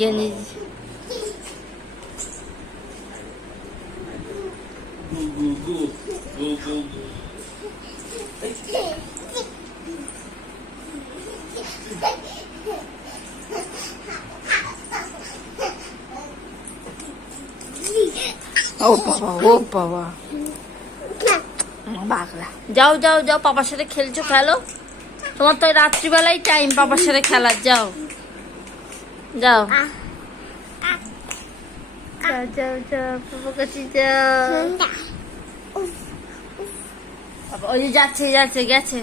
গেলি ও বাবা বাগলা যাও যাও যাও, পাপার সাথে খেলছো, খেলো। তোমার তো রাত্রিবেলায় টাইম পাপার সাথে খেলার। যাও যাও যাও যাও যাও, পাপার কাছে যাও। ওই যে যাচ্ছে যাচ্ছে গেছে।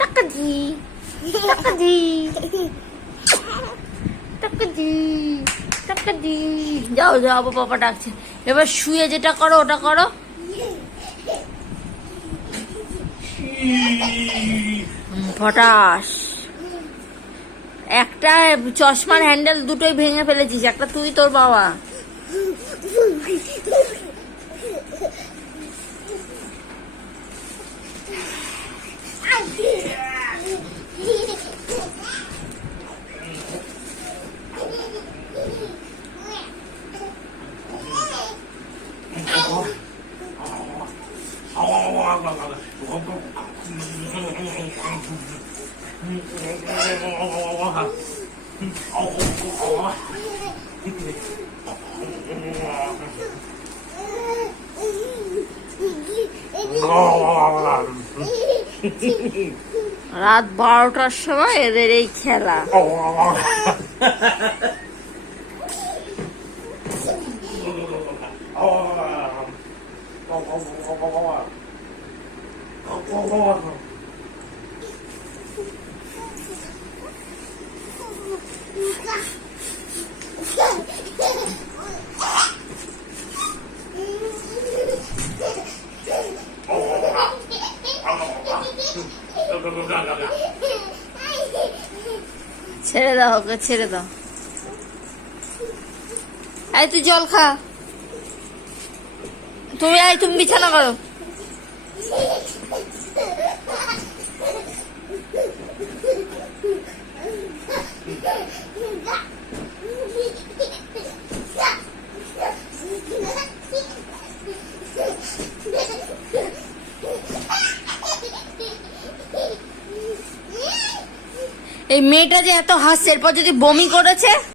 টাকাজি টাকাজি টাকাজি টাকাজি, যাও যাও, পাপা ডাকছে। এবার শুয়ে যেটা করো ওটা করো। ফটাস, একটা চশমার হ্যান্ডেল দুটোই ভেঙে ফেলেছিস, একটা তুই তোর বাবা। রাত 12টার সময় এদের এই খেলা। ছেড়ে দাও ওকে, ছেড়ে দাও। এই তুই জল খা, তুমি বিছানা করো। এই মেয়েটা যে এত হাসছে, এরপর যদি বমি করেছে